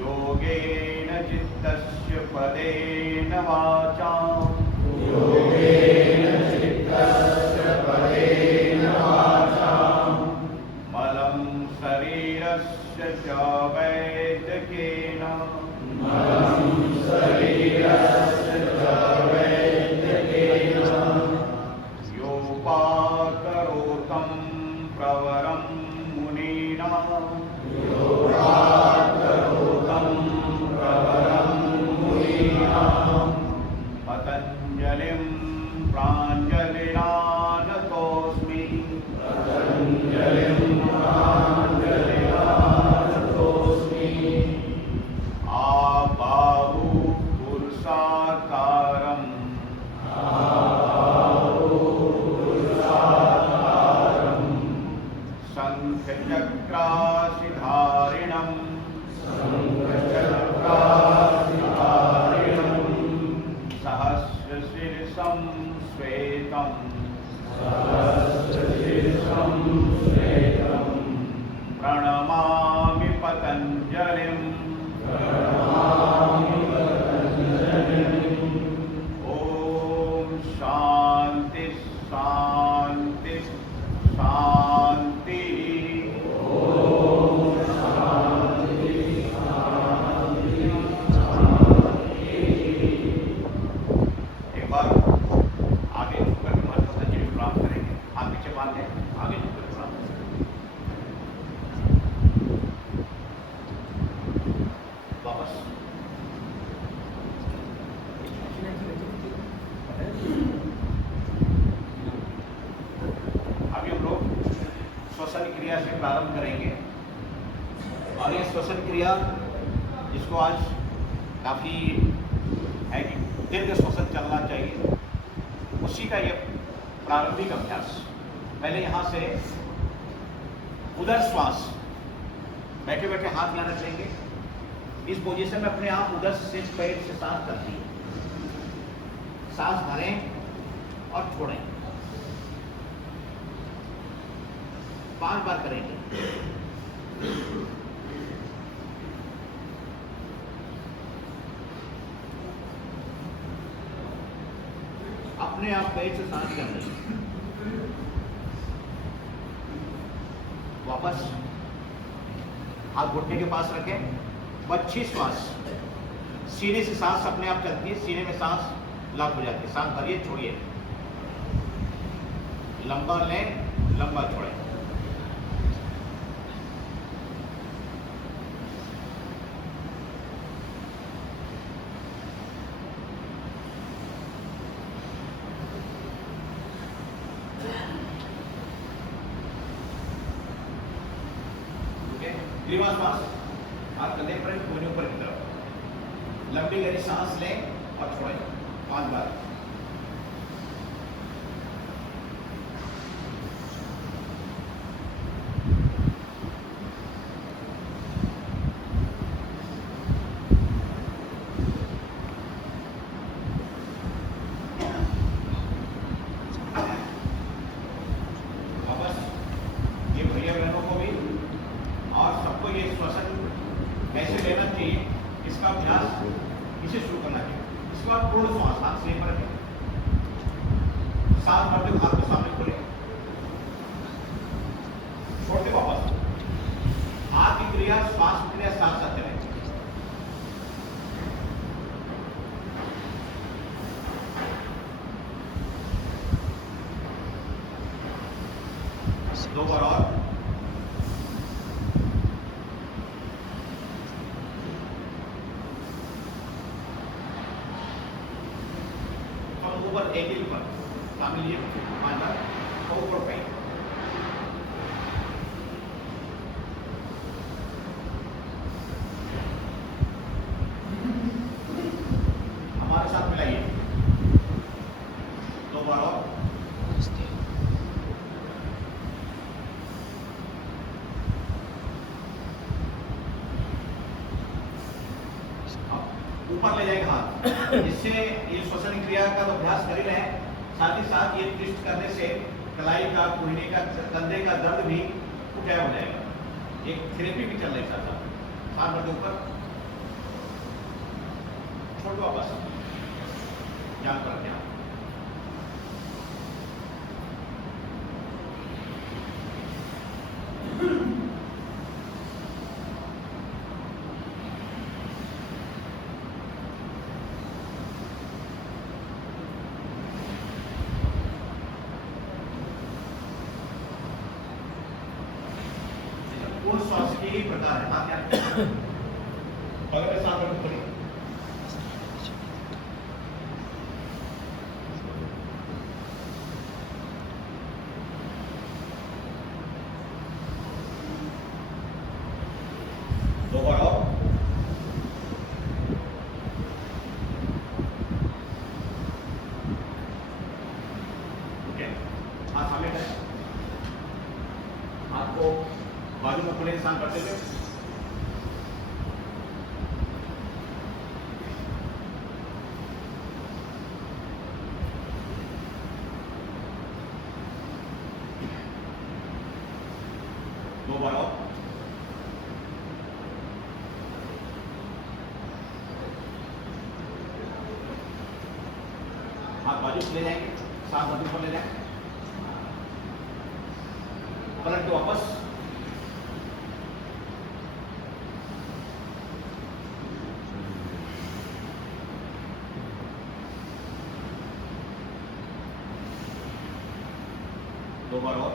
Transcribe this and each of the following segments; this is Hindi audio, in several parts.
योगेन चित्तस्य पदेन वाचा मलं शरीरस्य च वैद्यकेन योपाकरोतं प्रवरं मुनीनां पतञ्जलिं प्राञ्जलिना नतोऽस्मि आबाहु पुरुषाकारं शङ्खचक्रासिधारिणं सहस्रशीर्षं श्वेतं प्रणमामि पतञ्जलिम् ॐ शान्ति शान्ति शान्ति। एक बार आगे झुककर महत्व पतंजलि प्रणाम करेंगे। हाथ पीछे बांध दें, आगे झुककर प्रणाम करेंगे। वापस अभी हम लोग श्वसन क्रिया से प्रारंभ करेंगे और ये श्वसन क्रिया जिसको आज काफी है कि दीर्घ श्वसन चलना चाहिए, उसी का ये प्रारंभिक अभ्यास। पहले यहाँ से उदर श्वास, बैठे बैठे हाथ यहाँ रख लेंगे। इस पोजीशन में अपने आप उदर से पेट से सांस करती है, सांस भरें और छोड़ें, 5 बार करेंगे। अपने आप पेट से सांस करनी। वापस हाथ घुटने के पास रखें, बच्ची श्वास, सीने से सांस अपने आप चलती है, सीने में सांस लॉक हो जाती है। सांस भरिए, छोड़िए, लंबा लें, लंबा छोड़ें। ग्रीवा श्वास, हाथ कंधे पर, कोहनी ऊपर की तरफ, लंबी गहरी सांस लें और छोड़ें 5 बार। वापस ये भैया बहनों को भी और सबको ये श्वसन कैसे लेना चाहिए, इसका अभ्यास इसे शुरू करना चाहिए। इसके बाद पूर्ण श्वास, हाथ सीने पर रखें, सांस भरते हाथ को सामने खोलें, छोड़ते वापस। हाथ की क्रिया, श्वास की क्रिया साथ साथ चलें। दो बार और। ऊपर एक ही ऊपर सामने लिए 5 बार ऊपर पे। हमारे साथ मिलाइए, 2 बार और। ऊपर ले जाएगा हाथ, जिससे ये श्वसन क्रिया का तो अभ्यास कर ही रहे हैं, साथ ही साथ ये ट्विस्ट करने से कलाई का, कोहनी का, कंधे का दर्द भी उठाया हो जाएगा। एक थेरेपी भी चल रही है साथ साथ। हाथ बढ़ते ऊपर, छोड़ दो वापस, जान पर रखें। पूर्ण श्वास के ही प्रकार है, हाथ याद अगर मैं साथ रखूं तो दो बार और ओके। हाथ सामने करें, हाथ को बाजू में खुले निशान करते हुए दो बार और हाथ बाजू से ले जाएंगे, साथ बाजू पर ले जाएंगे, पलट के वापस दो बार और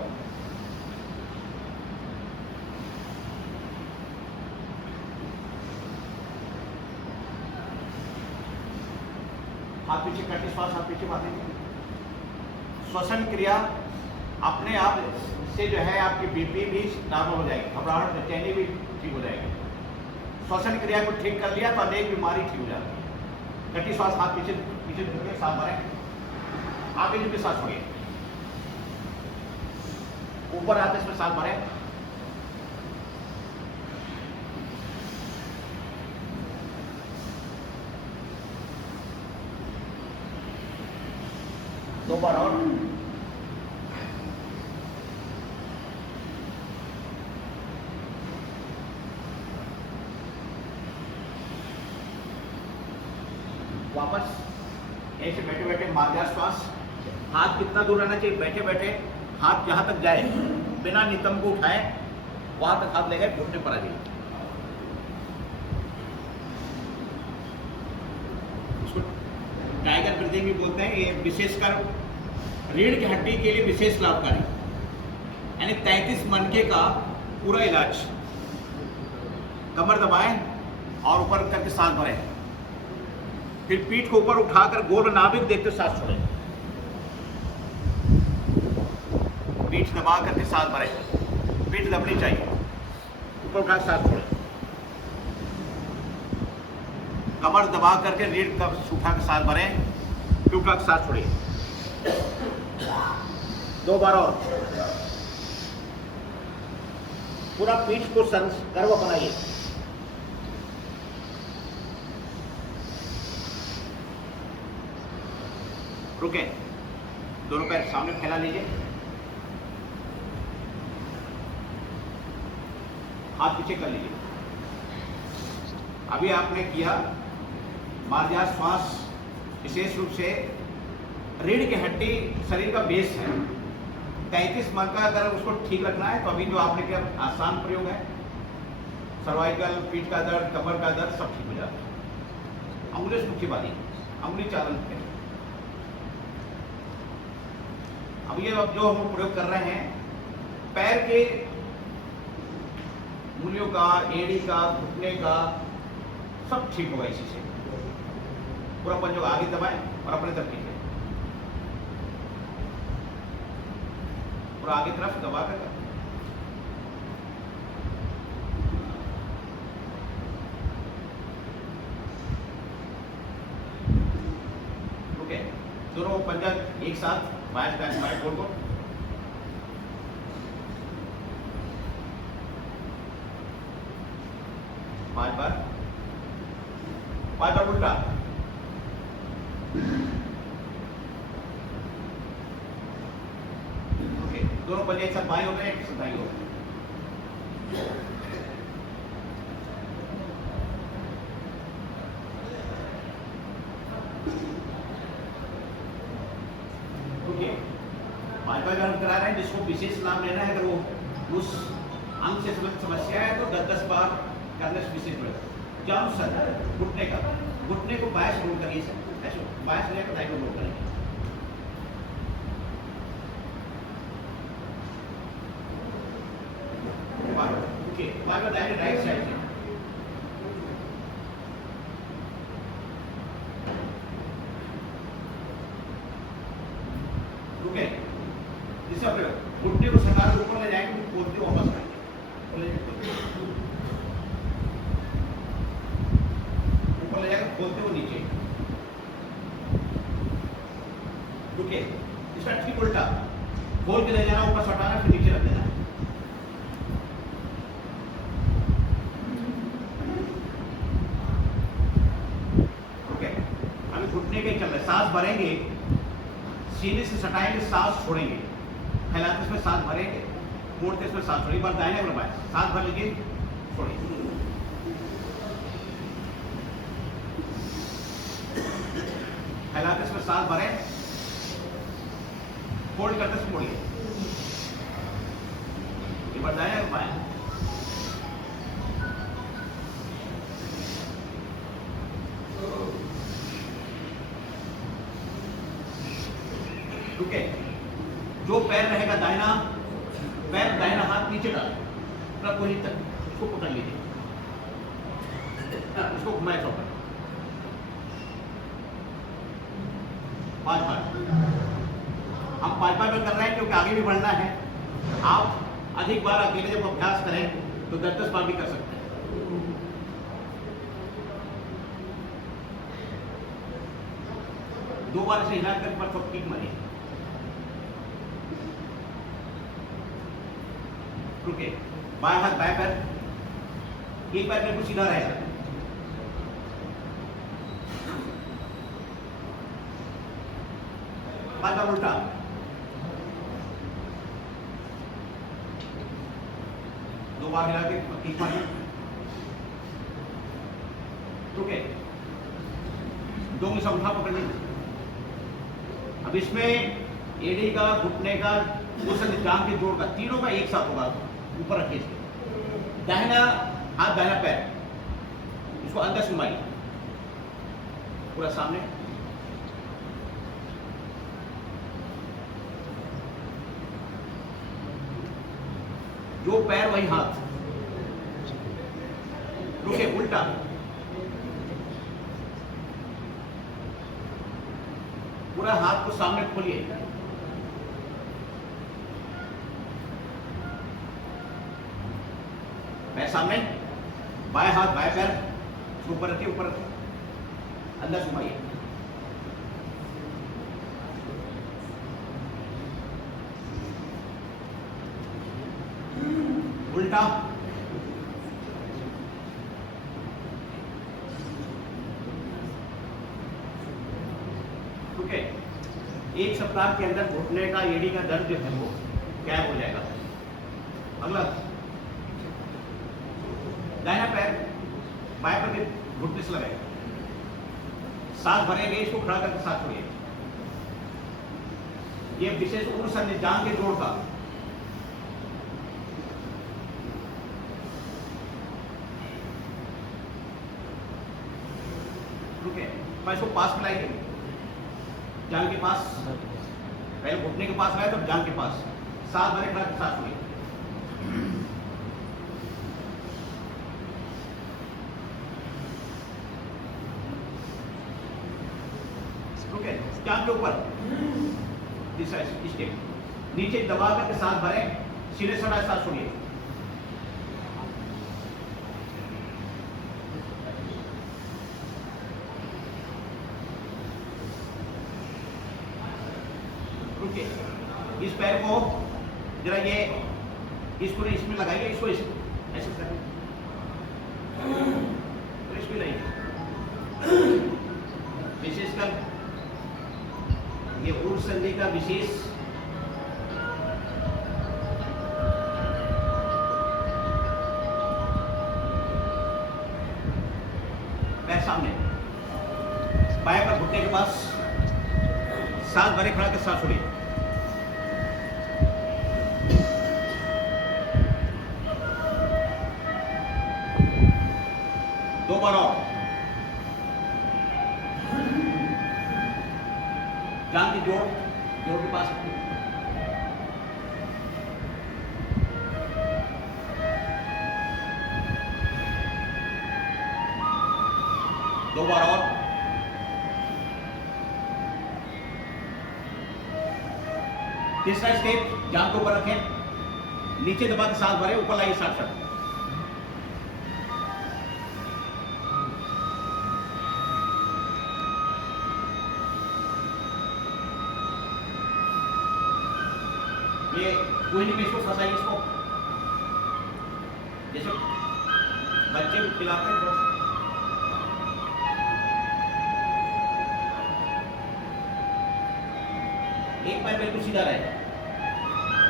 हाथ पीछे करके श्वास हाथ पीछे बांधेंगे। श्वसन क्रिया अपने आप से जो है आपकी बीपी भी नॉर्मल हो जाएगी, घबराहट बेचैनी भी ठीक हो जाएगी। श्वसन क्रिया को ठीक कर लिया तो अनेक बीमारी ठीक हो जाती है। गति श्वास हाथ पीछे पीछे झुके, सांस भरें, आगे झुके सांस छोड़िए, ऊपर आते इसमें सांस भरें, दो बार और वापस ऐसे बैठे बैठे मार्जन श्वास। हाथ कितना दूर रहना चाहिए? बैठे बैठे हाथ जहां तक जाए बिना नितंब को उठाए वहां तक हाथ ले गए, घुटने पर आ जाइए। इसको टाइगर ब्रीदिंग भी बोलते हैं। ये विशेषकर रीढ़ की हड्डी के लिए विशेष लाभकारी, यानी 33 मनके का पूरा इलाज। कमर दबाएं और ऊपर करके सांस भरें, फिर पीठ को ऊपर उठाकर गोल नाभिक देखते सांस छोड़ें, पीठ दबा करके सांस भरें, पीठ दबनी चाहिए, ऊपर उठा सांस छोड़ें, कमर दबा करके रीढ़ का उठा के सांस भरें, फिर उठा के सांस छोड़िए। दो बार और पूरा पीठ को कर्व बनाइए। रुके, दोनों पैर सामने फैला लीजिए, हाथ पीछे कर लीजिए। अभी आपने किया मार्जन श्वास, विशेष रूप से रीढ़ की हड्डी शरीर का बेस है। 33 मन का अगर उसको ठीक रखना है तो अभी जो आपने किया आसान प्रयोग है। सर्वाइकल, पीठ का दर्द, कमर का दर्द सब ठीक हो जाता है। अंगुली से मुट्ठी बांधिए, अंगुली चालन करें। अब ये जो हम प्रयोग कर रहे हैं, पैर के मूलियों का, एड़ी का, घुटने का सब ठीक होगा इसी से। पूरा पंजों आगे दबाएं और अपने तरफ खींचें, पूरा आगे तरफ दबा कर। ओके, दोनों पंजा एक साथ बाएं बाएं गोल को, पांच बार उल्टा। ओके, दोनों पंजे एक साथ बाएं हो गए, एक साथ दाएं हो गए। व्यायाम करा रहे हैं, जिसको विशेष लाभ लेना है, अगर वो उस अंग से संबंधित समस्या है तो 10-10 बार करने से विशेष मिलेगा। जाओ सर घुटने का, घुटने को बायस रोल करिए सर, ऐसे बायस लेकर दाएं को रोल करेंगे। ओके, बार दाएं राइट साइड से ओके, जिससे अपने घुटने को सरकार ऊपर ले जाएंगे, खोलते वापस आएंगे, ऊपर ले जाकर खोलते हुए नीचे। ओके, इसका ठीक उल्टा, खोल के ले जाना, ऊपर सटाना, फिर नीचे रख देना। ओके, अभी घुटने के चल रहे, सांस भरेंगे, सीने से सटाएंगे, सांस छोड़ेंगे, फैलाते इसमें सांस भरेंगे, मोड़ते इसमें सांस छोड़ेंगे, बार दाहिने बार बाएं, सांस भर लीजिए, छोड़िए, फैलाते इसमें सांस भरें, फोल्ड करते इसमें मोड़िए, एक बार दाहिने बार बाएं, ओके। जो पैर रहेगा दाहिना, पैर दाहिना हाथ नीचे डाल, पूरी तक उसको पकड़ लीजिए, उसको घुमाए चौकर 5 बार। हम 5 बार में कर रहे हैं क्योंकि आगे भी बढ़ना है। आप अधिक बार अकेले जब अभ्यास करें तो 10-10 बार भी कर सकते हैं। 2 बार इसे हिला कर पर पीक मारिए, रुके, बाएं हाथ बाएं पैर, एक पैर बिल्कुल सीधा रहेगा, बाएं पैर उल्टा, दो बार हिला के पीक मारिए, रुके, 2 उंगली से अंगूठा पकड़ लीजिए। अब इसमें एड़ी का, घुटने का, उस जांघ के जोड़ का, तीनों का एक साथ होगा। ऊपर रखिए इसके, दाहिना हाथ दाहिना पैर, इसको अंदर घुमाइए पूरा सामने, जो पैर वही हाथ, रुके, उल्टा, पूरा हाथ को सामने खोलिए, पैर सामने, बाएं हाथ बाएं पैर, ऊपर रखिए, ऊपर रखिए, अंदर घुमाइए, उल्टा, ओके। 1 सप्ताह के अंदर घुटने का, एड़ी का दर्द जो है वो गायब हो जाएगा। अगला, दाहिना पैर बाएं पैर के घुटने से लगाएगा, सांस भरेंगे, इसको खड़ा करके सांस छोड़िए। ये विशेष ऊपर से जांघ के जोड़ का, रुके, मैं इसको पास में लाइए, जांघ के पास, पहले घुटने के पास लाए तो जांघ के पास, सांस भरे, खड़ा करके सांस छोड़िए, जांघ के ऊपर, नीचे दबा करके सांस भरें, सीने से सांस छोड़िए, रुकिए, इस पैर को जरा ये इसको इसमें लगाइए, इसको ऐसे करें, तो इसमें लाइए, विशेषकर ये ऊर्ध्व संधि का विशेष पैर सामने, बाएं पर घुटने के पास, सांस भरे, खड़ा के सांस छोड़िए, 2 बार और। जान की जोड़ के पास रखिए। 2 बार और। तीसरा स्टेप, जान को ऊपर रखें, नीचे दबा के सांस भरें, ऊपर लाइए 60 सेकंड। ये कोई नहीं, इसको फंसाइए, इसको जैसे बच्चे को खिलाते हैं थोड़ा सा। एक पैर बिल्कुल सीधा रहे,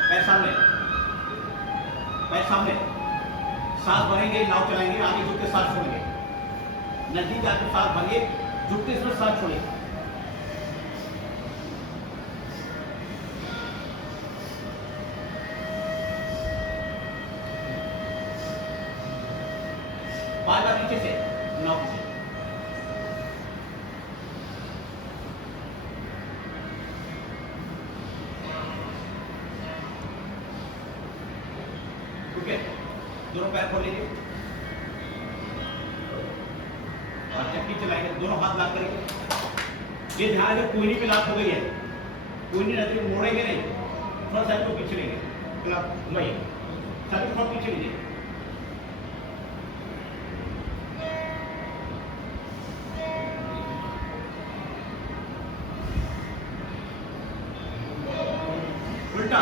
पैर सामने, पैर सामने। सांस भरेंगे, नाव चलाएंगे, आगे झुक के सांस छोड़ेंगे, नजदीक जाकर सांस भरिए, झुकते इसमें सांस छोड़िए। बार नीचे से नाव से। ठीक है, दोनों पैर खोल लीजिए और चक्की चलाएंगे, दोनों हाथ लाग करेंगे। ये ध्यान रखिए, कोहनी पे लात हो गई है, कोहनी नजर मोड़ेंगे नहीं, थोड़ा सा इसको पीछे लेंगे, वही छाती थोड़ा पीछे लीजिए। उल्टा,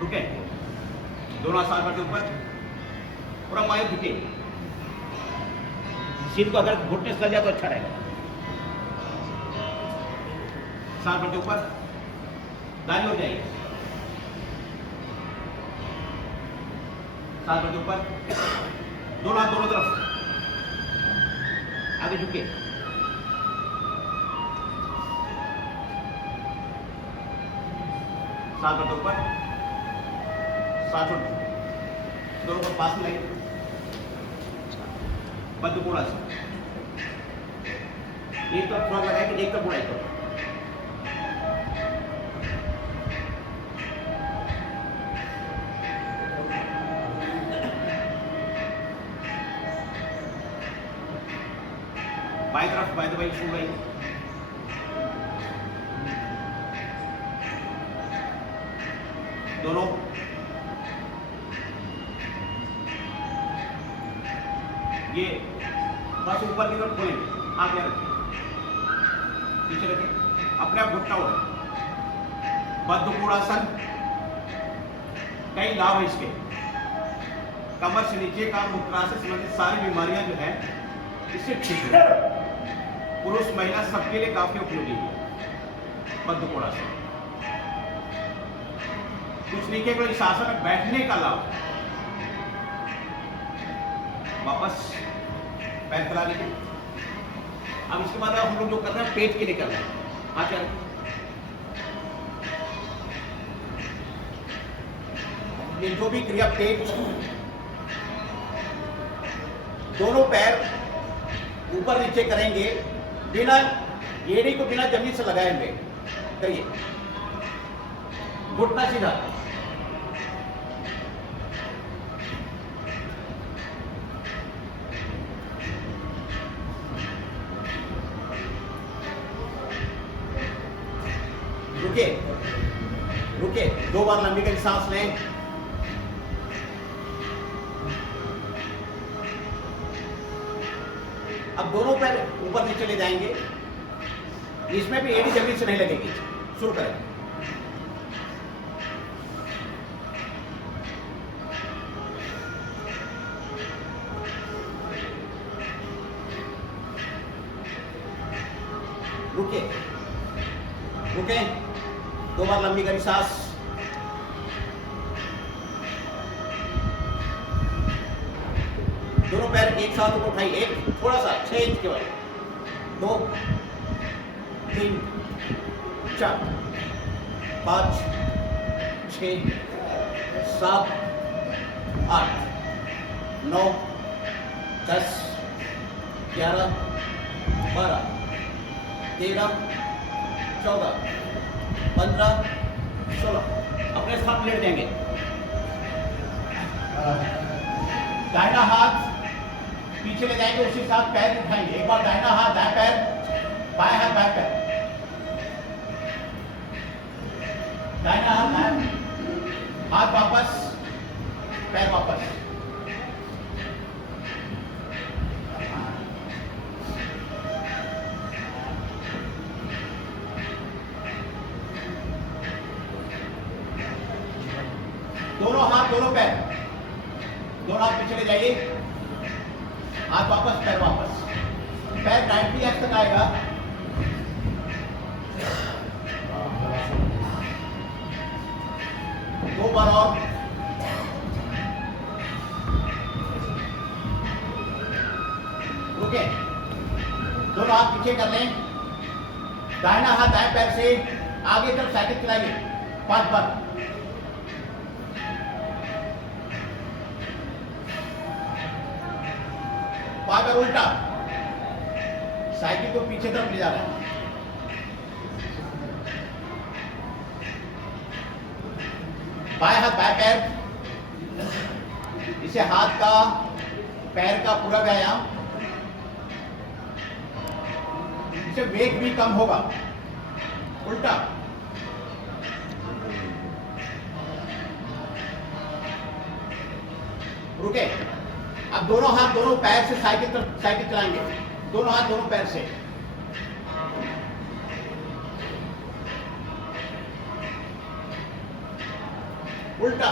रुके, दोनों सांस भरते ऊपर, पूरा माइक झुके, सिर को अगर घुटने से लग जाए तो अच्छा रहेगा। सांस भरते ऊपर, दाएं हो जाइए, सांस भरते ऊपर, दोनों हाथ दोनों तरफ, आगे झुके, सांस भरते ऊपर, सांस छोड़ो, दोनों को पास में लाइए, बंद पूरा से एक तरफ थोड़ा लगाए कि एक तरफ बुढ़ाई करो। बाई तरफ बाई दबाई छू रही, दोनों ये बस ऊपर की तरफ खोलेंगे, आगे रखें, पीछे रखें, अपने आप घुटना उड़े। बद्धकोणासन, कई लाभ है इसके, कमर से नीचे का मुद्रा से संबंधित सारी बीमारियां जो है इससे ठीक है। पुरुष महिला सबके लिए काफी उपयोगी है बद्धकोणासन। कुछ नहीं के इस आसन में बैठने का लाभ। वापस पैर फैला लीजिए। अब इसके बाद हम लोग जो कर रहे हैं पेट के लिए कर रहे हैं। हाथ चल, ये जो भी क्रिया पेट, दोनों पैर ऊपर नीचे करेंगे, बिना एड़ी को बिना जमीन से लगाए हुए करिए, घुटना सीधा, रुके रुके, 2 बार लंबी करी सांस लें, अब दोनों पैर ऊपर नीचे ले जाएंगे, इसमें भी एड़ी जमीन से नहीं लगेगी। शुरू करें, रुके रुके, 2 बार लंबी करी सांस, दोनों पैर एक साथ ऊपर उठाइए, एक थोड़ा सा 6 इंच के बाद, 2 3 चार, 5, 6, 7, 8, 9, 10, 11, 12, 13, 14, 15, 16। अपने स्थान लेट देंगे। दाहिना हाथ पीछे ले जाएंगे, उसी साथ पैर उठाएंगे। एक बार दाहिना हाथ दाएं पैर, बाएं हाथ बाएं पैर, दाहिना हाथ दाएं, हाथ वापस, पैर वापस। दोनों हाथ दोनों पैर, दोनों हाथ पीछे ले जाइए, हाथ वापस पैर वापस। पैर 90 एक्स तक आएगा। दो बार और। रुके, दोनों हाथ पीछे कर लें। दाहिना हाथ दाएं पैर से आगे तरफ साइकिल चलाइए 5 बार। अगर उल्टा साइकिल को पीछे तरफ ले जा रहा है। बाएं हाथ बाएं पैर, इसे हाथ का पैर का पूरा व्यायाम, इसे वेग भी कम होगा। उल्टा, रुके। अब दोनों हाथ दोनों पैर से साइकिल चलाएंगे। दोनों हाथ दोनों पैर से। उल्टा,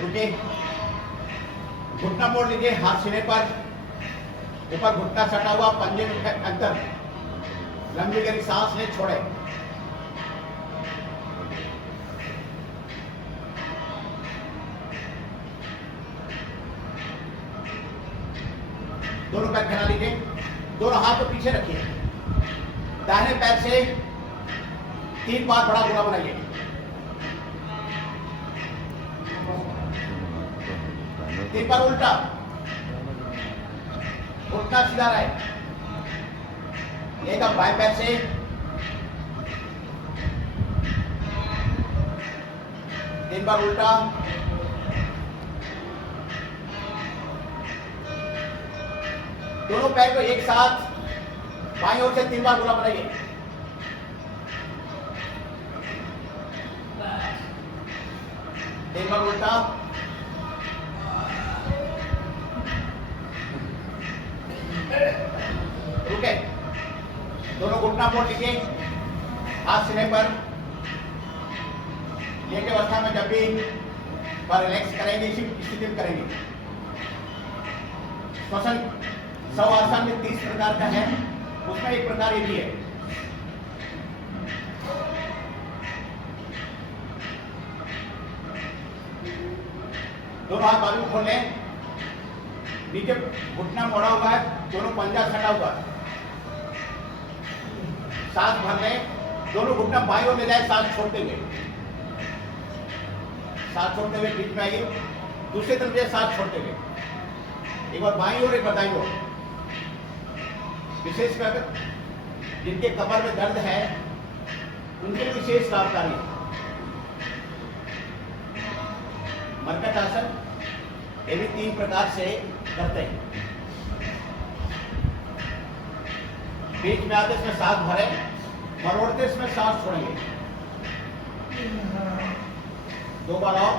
रुके। घुटना मोड़ लीजिए, हाथ सीने पर, ऊपर घुटना सटा हुआ, पंजे में अंतर। लंबी गहरी सांस ले, छोड़े। दोनों पैर फैला लीजिए, दोनों हाथ को पीछे रखिए। दाहिने पैर से 3 बार बड़ा गोला बनाइए। तीन बार उल्टा, घुटना सीधा रहे। एक बाएं पैर से, तीन बार उल्टा, दोनों पैर को एक साथ बाईं ओर से 3 बार गोला बनाइए। तीन बार उल्टा, रुके। दोनों घुटना मोड़ लीजिए, हाथ सीने पर। ये की अवस्था में जब भी रिलैक्स करेंगे, इसी स्थिति में करेंगे। श्वसन शवासन में 30 प्रकार का है, उसमें एक प्रकार ये भी है। दोनों हाथ बाजू खोल लें, नीचे घुटना मोड़ा हुआ है, दोनों पंजा सटा हुआ है। सांस भर लें, दोनों घुटना बाईं ओर ले जाए, सांस छोड़ते हुए। सांस छोड़ते हुए बीच में आइए, दूसरी तरफ से सांस छोड़ते हुए। एक बार बाईं ओर, एक बार दाईं ओर। विशेषकर जिनके कमर में दर्द है उनके लिए विशेष लाभकारी है। मरकट आसन ये भी 3 प्रकार से करते हैं। बीच में आते इसमें सांस भरें, मरोड़ते इसमें सांस छोड़ेंगे। 2 बार और।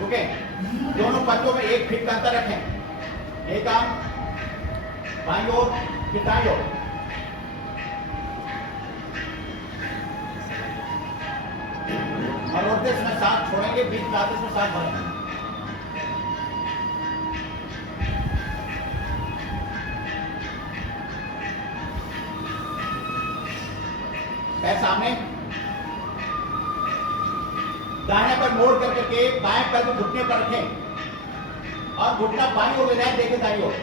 रुके, दोनों पंजों में 1 फीट का अंतर रखें। एक आंख बाईं ओर, फिर दाईं ओर। मरोड़ते इसमें सांस छोड़ेंगे, बीच में आते इसमें सांस भरेंगे। पैर सामने, दाहिने पर मोड़ करके के बाएं पैर को घुटने पर रखें और घुटना बाईं ओर ले जाए, देखें दाईं ओर।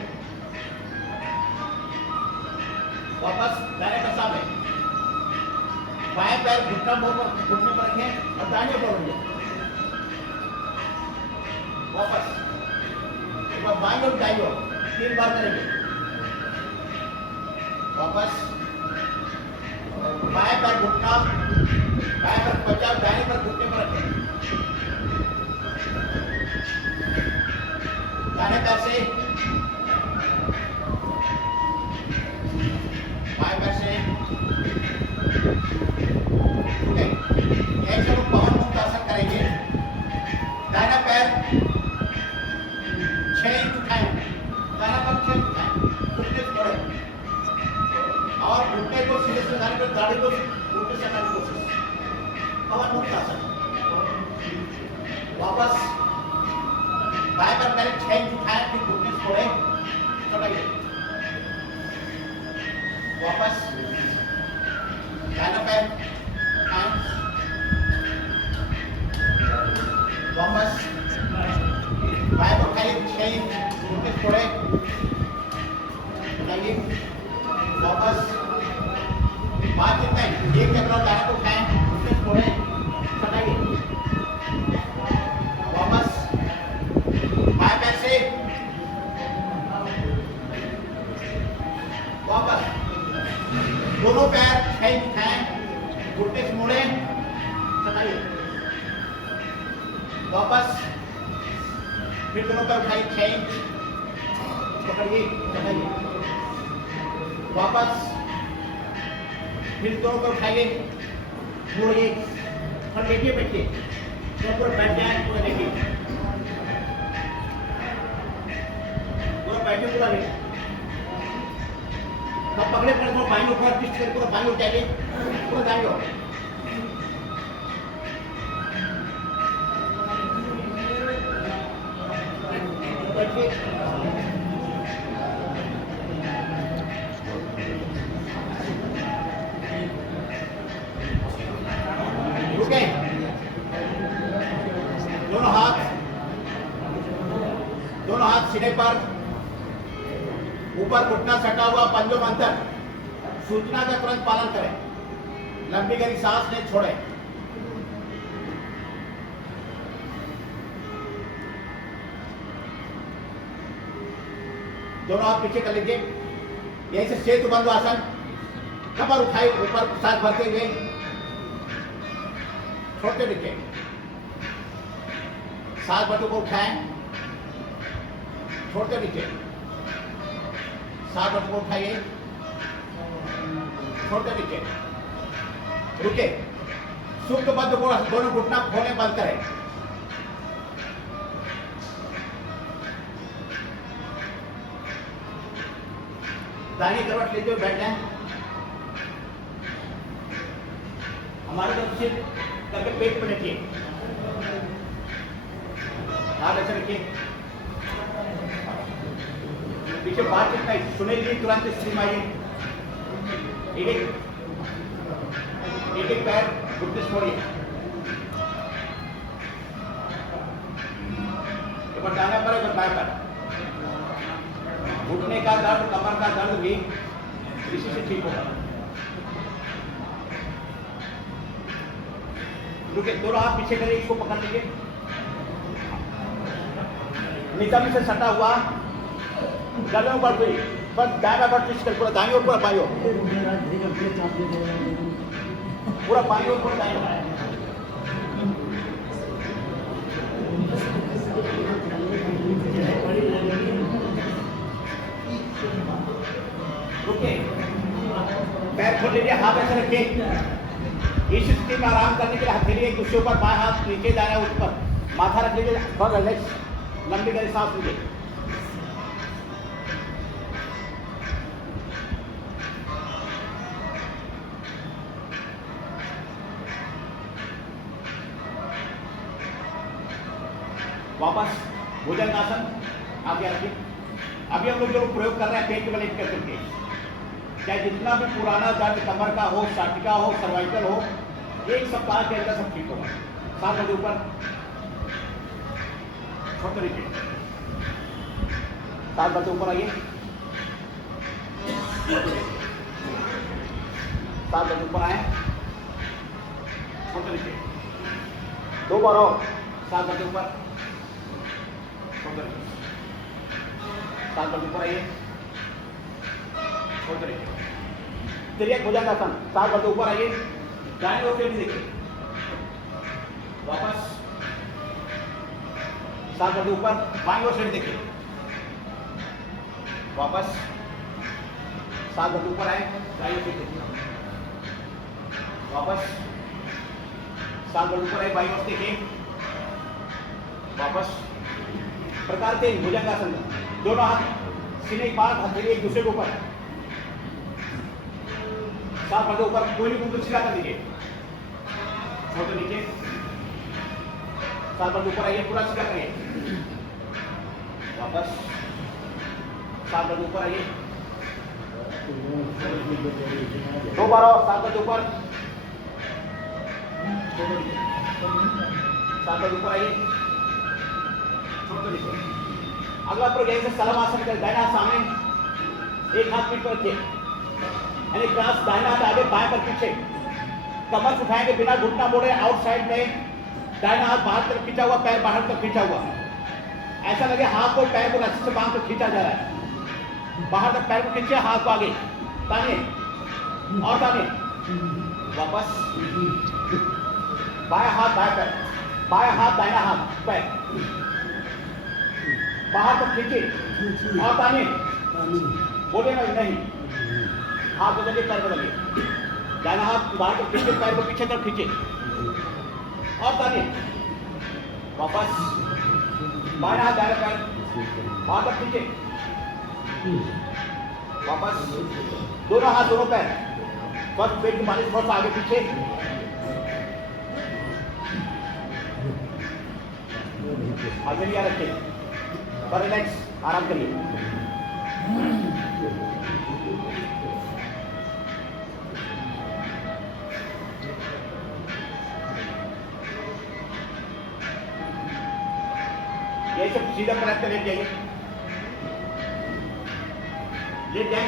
वापस दाहिने पर सामने, बाएं पैर घुटना मोड़ पर घुटने पर रखें और दाहिने ओर ले जाए। वापस एक बार बाईं ओर दाईं ओर 3 बार करेंगे। वापस बाएं पैर घुटना, बाएं पैर बचाव, दाहिने पैर घुटने पर रखें। दाहिने पैर से बाएं पैर से ऐसे लोग पवन मुक्त आसन करेंगे। दाहिना पैर 6 इंच उठाएं, दाहिना पैर 6 इंच उठाएं, घुटने से बढ़े और घुटने को सीधे से दाहिने पर, दाढ़ी को उल्टे से करने की कोशिश। पवन मुक्त आसन। वापस बाएं पैर पहले 6 इंच उठाएं, फिर घुटने से छोड़े, चढ़ाइए। वापस दाहिना पैर 5, वापस बाएं को उठाइए 6 इंच, घुटने से छोड़े, चढ़ाइए। वापस 5 इंच में एक चक्र दाहिने को उठाएं, घुटने से छोड़े, चढ़ाइए। वापस बाएं पैर से वापस दोनों पैर 6 इंच उठाएं, घुटने से मोड़े, चढ़ाइए। वापस फिर दोनों पैर उठाइए 6 इंच, पकड़िए, चढ़ाइए। वापस फिर दोनों पैर उठाइए, मोड़िए और लेटिए, बैठिए, पूरा बैठ जाए, पूरा देखिए, पूरा बैठिए, पूरा देखिए। तब पकड़े पड़े थोड़ा बाईं ओर ट्विस्ट करके पूरा बाईं ओर जाइए, पूरा दाईं ओर। बैठिए, रुके। दोनों हाथ सीने पर, ऊपर घुटना सटा हुआ, पंजों में अंतर। सूचना का तुरंत पालन करें, लंबी गहरी सांस लें, छोड़ें। दोनों हाथ पीछे कर लीजिए, यहीं से सेतु बंधु आसन। कमर उठाए ऊपर, सांस भरते हुए, छोड़ते नीचे। सांस भरते को उठाएं, छोड़ते नीचे। सांस भरते को उठाइए, छोड़ते नीचे। रुके। सुप्त बंद को दोनों घुटना खोले, बंद करें। दाहिनी करवट लेते हुए बैठ जाएं। हमारे तरफ से करके पेट पे रखिए, हाथ ऐसे रखिए। पीछे बात कितना सुनेगी, तुरंत स्ट्रीम आइए। एक पैर घुटने से छोड़िए। एक बार दाहिना पैर, एक बार बाएं पैर। घुटने का दर्द, कमर का दर्द भी इसी से ठीक होगा। रुके, दोनों हाथ पीछे करिए, इसको पकड़ लीजिए। नितंब से सटा हुआ गले में बढ़ गई, बस दाएं बाएं ट्विस्ट कर, पूरा दाईं ओर, पूरा बाईं ओर, पूरा बाईं ओर, पूरा दाईं ओर। रुके, पैर खोल लीजिए, हाथ ऐसे रखिए। इस स्थिति में आराम करने के लिए हथेली एक दूसरे ऊपर, बाएं हाथ नीचे, दायां ऊपर, माथा रख लीजिए, थोड़ा रिलैक्स, लंबी गहरी सांस लीजिए। वापस भुजंगासन आगे रखिए। अभी हम लोग जो प्रयोग कर रहे हैं पेट के बल लेट करके, चाहे जितना भी पुराना दर्द कमर का हो, साटिका हो, सर्वाइकल हो, 1 सप्ताह के अंदर सब ठीक होगा। साथ बजे ऊपर, छोटे नीचे, साथ बजे ऊपर आइए, साथ बजे ऊपर आए, छोटे नीचे, 2 बार और, साथ बजे ऊपर, छोटे नीचे, साथ बजे ऊपर आइए, छोटे नीचे, तिर्यक भुजंगासन, साथ बजे ऊपर आइए, दाएं ओर से देखिए, वापस, साथ बजे ऊपर, बाईं ओर से देखिए, वापस, साथ बजे ऊपर आए, दाएं ओर से देखिए, वापस, साथ बजे ऊपर आए, बाईं ओर से देखिए, वापस। प्रकार के भुजंगासन, दोनों हाथ सीने के पास, हथेली एक दूसरे के ऊपर, साथ बजे ऊपर, कोई भी कुंडल सीधा कर दीजिए, छोटे नीचे, साथ बजे ऊपर आइए, पूरा सीधा करिए, वापस, साथ बजे ऊपर आइए, 2 बार और, साथ बजे ऊपर, साथ बजे ऊपर आइए, छोटे नीचे। अगला प्रयोग यहीं से सलम आसन कर, दाहिना हाथ सामने, एक हाथ पीठ पर रखिए, यानी क्रॉस, दाहिना हाथ आगे, बाएं पर पीछे, कमर उठाएंगे बिना घुटना मोड़े, आउटसाइड में, दाहिना हाथ बाहर तरफ खींचा हुआ, पैर बाहर तरफ खींचा हुआ, ऐसा लगे हाथ को पैर को रस्सी से बांध कर खींचा जा रहा है, बाहर तक पैर को खींचे, हाथ को आगे तानिए और तानिए, वापस, बायां हाथ दाएं पैर, बायां हाथ दाहिना हाथ पैर, बाहर तक खींचे और तानिए, बोलेगा नहीं, हाथ बदलिए, पैर बदलिए, दाहिना हाथ बाहर तक खींचे, पैर को पीछे तरफ खींचे और तानिए, वापस, बाएं हाथ दाहिना पैर, बाहर तक खींचे, वापस, दोनों हाथ दोनों पैर, फर्स्ट पेट की मालिश, थोड़ा सा आगे पीछे, हथेलियां रखिए, पर रिलैक्स, आराम करिए। ये सब सीधा प्रयास कर, लेट जाइए, लेट जाए,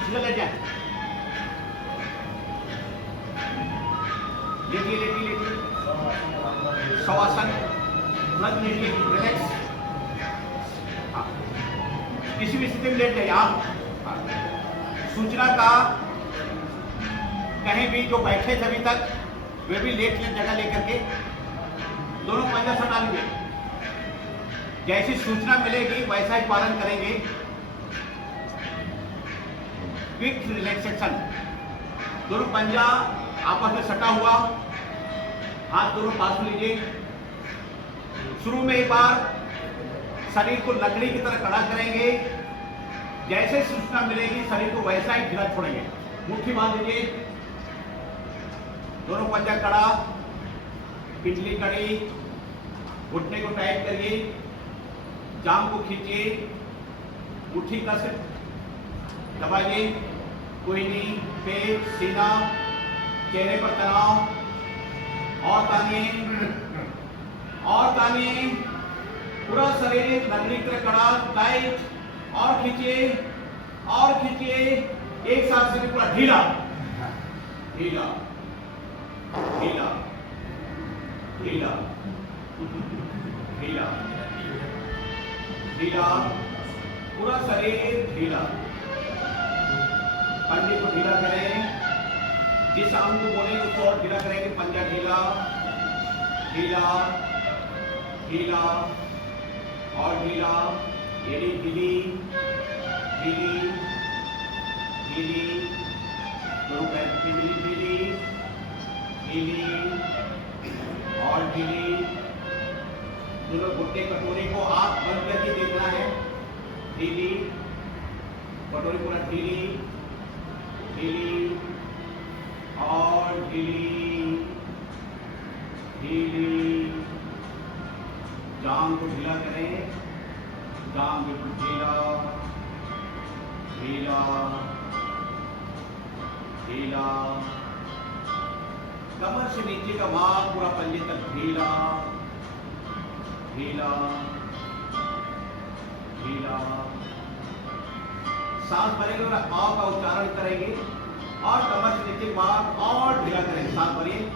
सीधा लेट जाए, लेटिए लेटिए लेटिए, शवासन, तुरंत लेटिए, रिलैक्स, किसी भी स्थिति में लेट जाइए आप। सूचना का कहीं भी जो बैठे थे अभी तक, वे भी लेट जगह लेकर के दोनों पंजा सटा लीजिए, जैसी सूचना मिलेगी वैसा ही पालन करेंगे। क्विक रिलैक्सेशन, दोनों पंजा आपस में सटा हुआ, हाथ दोनों पास में लीजिए। शुरू में एक बार शरीर को लकड़ी की तरह खड़ा करेंगे, जैसे सूचना मिलेगी शरीर को वैसा ही ढीला छोड़ेंगे। मुट्ठी बांध लीजिए, दोनों पंजा कड़ा, पिछली कड़ी, घुटने को टाइट करिए, जांघ को खींचिए, मुट्ठी कस दबाइए, कोहनी, पेट, सीना, चेहरे पर तनाव और तानिए, पूरा शरीर लकड़ी की तरह कड़ा, टाइट, और खींचिए और खींचिए, एक साथ शरीर पूरा ढीला ढीला ढीला ढीला ढीला ढीला, पूरा शरीर ढीला। कंधे को ढीला करें, जिस अंग को बोले उसको और ढीला करेंगे। पंजा ढीला ढीला ढीला और ढीला, एड़ी ढीली ढीली ढीली, दोनों पैर की ढीली ढीली ढीली और ढीली। दोनों घुटने कटोरे को आंख बंद करके देखना है, ढीली, कटोरी पूरा ढीली ढीली और ढीली ढीली। जांघ को ढीला करें, जांघ बिल्कुल ढीला ढीला ढीला कमर से नीचे का भाग पूरा पंजे तक ढीला ढीला ढीला। सांस भरेंगे और आ का उच्चारण करेंगे और कमर से नीचे भाग और ढीला करेंगे। सांस भरिए।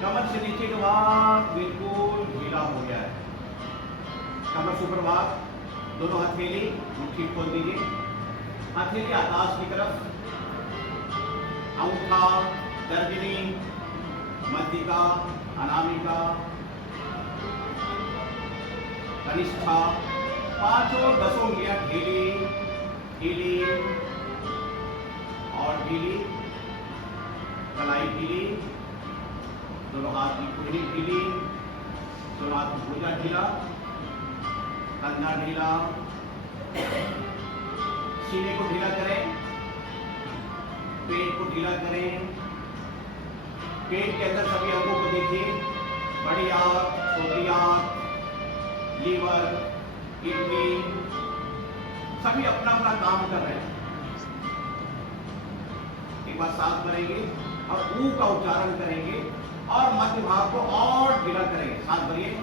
कमर से नीचे का भाग बिल्कुल ढीला हो गया है। कमर से ऊपर भाग, दोनों हथेली मुट्ठी खोल दीजिए। हथेली आकाश की तरफ, अंगूठा, तर्जनी, मध्यिका, अनामिका, कनिष्ठा, पांचों 10 उंगलियां ढीली ढीली और ढीली। कलाई ढीली, दोनों हाथ की कुंडली ढीली, दोनों हाथ की भुजा ढीला, कंधा ढीला। सीने को ढीला करें, पेट को ढीला करें। पेट के अंदर सभी अंगों को देखिए, बड़ी आंत, छोटी आंत, लीवर, किडनी, सभी अपना अपना काम कर रहे हैं। एक बार सांस भरेंगे और ऊ का उच्चारण करेंगे और मध्य भाग को और ढीला करेंगे। सांस भरिए।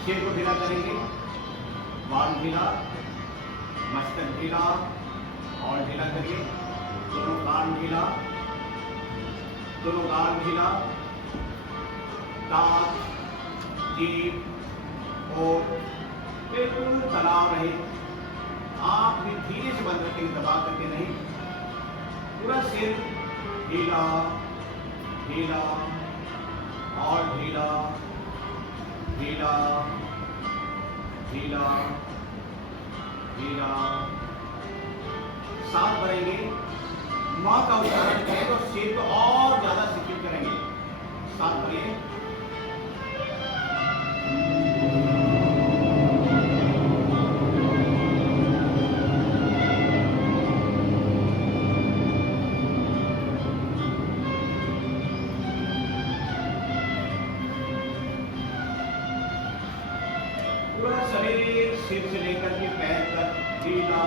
सिर को ढीला करेंगे, बाल ढीला, मस्तक ढीला और ढीला करिए। दोनों कान ढीला, दोनों गाल ढीला, दांत, जीभ, होठ बिल्कुल तनाव रहे। आंख भी धीरे से बंद रखेंगे, दबा करके नहीं। पूरा सिर ढीला ढीला और ढीला ढीला ढीला ढीला। सांस भरेंगे, मां का उच्चारण करें तो सिर को और ज्यादा शिथिल करेंगे। सांस भरिए। पूरा शरीर सिर से लेकर के पैर तक ढीला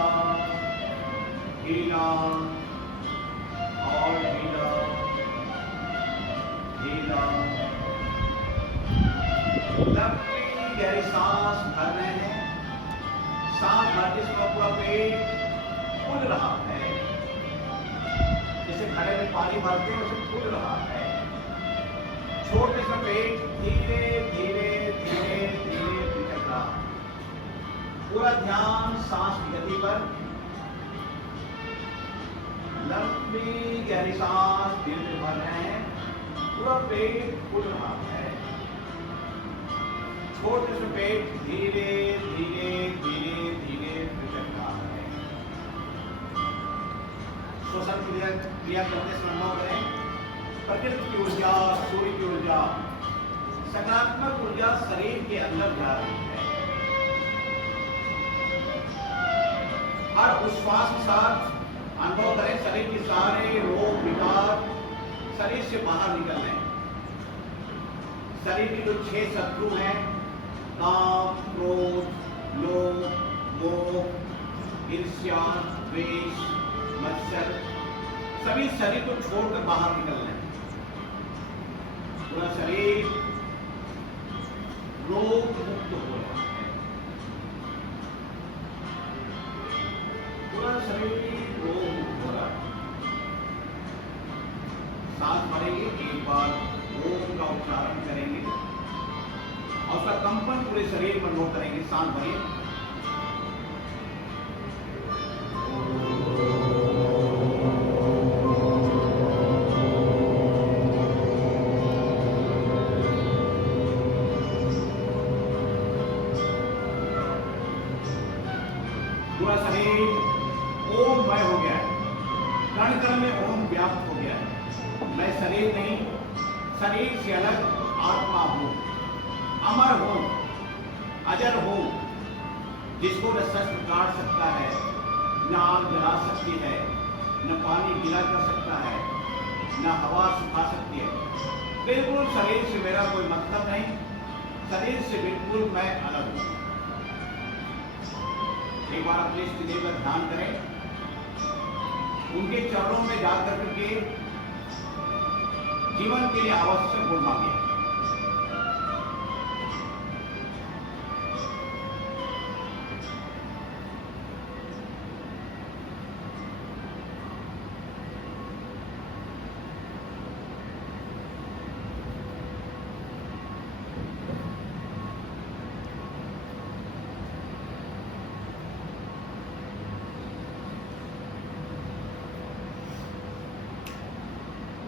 ढीला और ढीला ढीला। लंबी गहरी सांस भर रहे हैं। सांस भरते समय पूरा पेट फूल रहा है, जैसे घड़े में पानी भरते हैं उसे फूल रहा है। छोड़ते समय पेट धीरे धीरे धीरे धीरे निकल रहा। पूरा ध्यान सांस की गति पर। लंबी गहरी सांस धीरे धीरे भर रहे हैं, पूरा पेट फूल रहा है। छोटे से पेट धीरे धीरे धीरे धीरे निकल रहा है। श्वसन क्रिया करते समय अनुभव करें, प्रकृति की ऊर्जा, सूर्य की ऊर्जा, सकारात्मक ऊर्जा शरीर के अंदर जा रही है। हर उच्छ्वास के साथ अनुभव करें शरीर के सारे रोग विकार शरीर से बाहर निकल रहे हैं। शरीर के जो 6 शत्रु हैं, काम, क्रोध, लोभ, मोह, ईर्ष्या, द्वेष, मत्सर, सभी शरीर को छोड़कर बाहर निकल रहे हैं। पूरा शरीर रोग मुक्त हो रहा है। पूरा शरीर रोग मुक्त हो रहा है। सांस भरेंगे, एक बार ओम का उच्चारण करेंगे और उसका कंपन पूरे शरीर पर नोट करेंगे। सांस भरिए। पूरा शरीर ओममय हो गया है, कण कण में ओम व्याप्त हो गया है। मैं शरीर नहीं, शरीर से अलग आत्मा हूं, अमर हूं, अजर हूं, जिसको न शस्त्र काट सकता है, न आग जला सकती है, न पानी गीला कर सकता है, न हवा सुखा सकती है। बिल्कुल शरीर से मेरा कोई मतलब नहीं, शरीर से बिल्कुल मैं अलग हूं। एक बार अपने इष्ट देव का ध्यान करें, उनके चरणों में जाकर के जीवन के लिए आवश्यक गुण मांगे।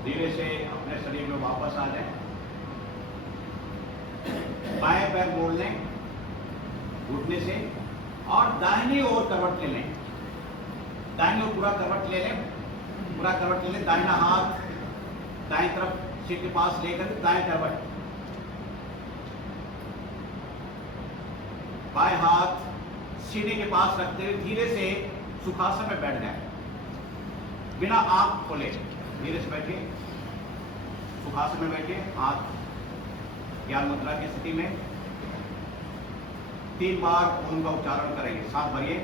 धीरे से अपने शरीर में वापस आ जाए, बाएं पैर मोड़ लें घुटने से और दाहिनी ओर करवट ले लें। दाहिनी ओर पूरा करवट ले लें, पूरा करवट ले लें। दाहिना हाथ दाएं तरफ सिर के पास लेकर दाएं करवट, बाएं हाथ सीने के पास रखते हुए धीरे से सुखासन में बैठ जाए, बिना आंख खोले धीरे से बैठिए। सुखासन में बैठिए, हाथ ज्ञान मुद्रा की स्थिति में 3 बार ओम का उच्चारण करेंगे। साथ भरिए।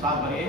साथ भरिए।